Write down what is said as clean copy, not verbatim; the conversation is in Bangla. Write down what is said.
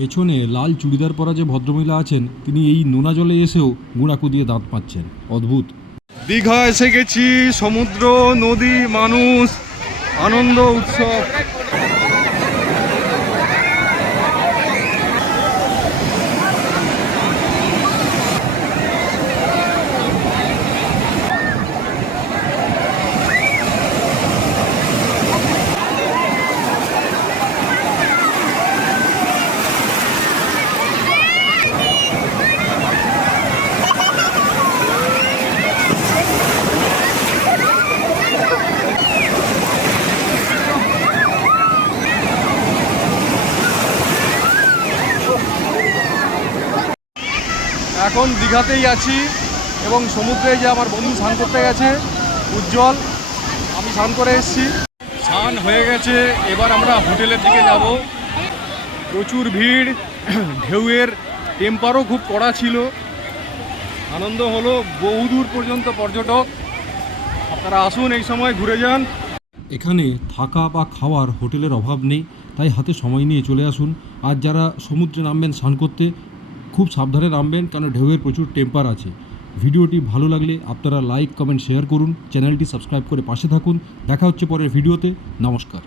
পেছনে লাল চুড়িদার পরা যে ভদ্রমহিলা আছেন তিনি এই নোনা জলে এসেও গুঁড়াকু দিয়ে দাঁত মারছেন। অদ্ভুত। দীঘা এসে গেছি, সমুদ্র, নদী, মানুষ, আনন্দ উৎসব। এখন দীঘাতেই আছি এবং সমুদ্রে যে আমার বন্ধু স্নান করতে গেছে উজ্জ্বল, আমি স্নান করে এসেছি, স্নান হয়ে গেছে। এবার আমরা হোটেলের দিকে যাব। প্রচুর ভিড়, ঢেউয়ের টেম্পারও খুব কড়া ছিল। আনন্দ হলো, বহুদূর পর্যন্ত পর্যটক। আপনারা আসুন, এই সময় ঘুরে যান। এখানে থাকা বা খাওয়ার হোটেলের অভাব নেই, তাই হাতে সময় নিয়ে চলে আসুন। আর যারা সমুদ্রে নামবেন স্নান করতে, খুব সাবধানে নামবেন, কারণ ঢেউয়ের প্রচুর টেম্পার আছে। ভিডিওটি ভালো লাগলে আপনারা লাইক, কমেন্ট, শেয়ার করুন। চ্যানেলটি সাবস্ক্রাইব করে পাশে থাকুন। দেখা হচ্ছে পরের ভিডিওতে। নমস্কার।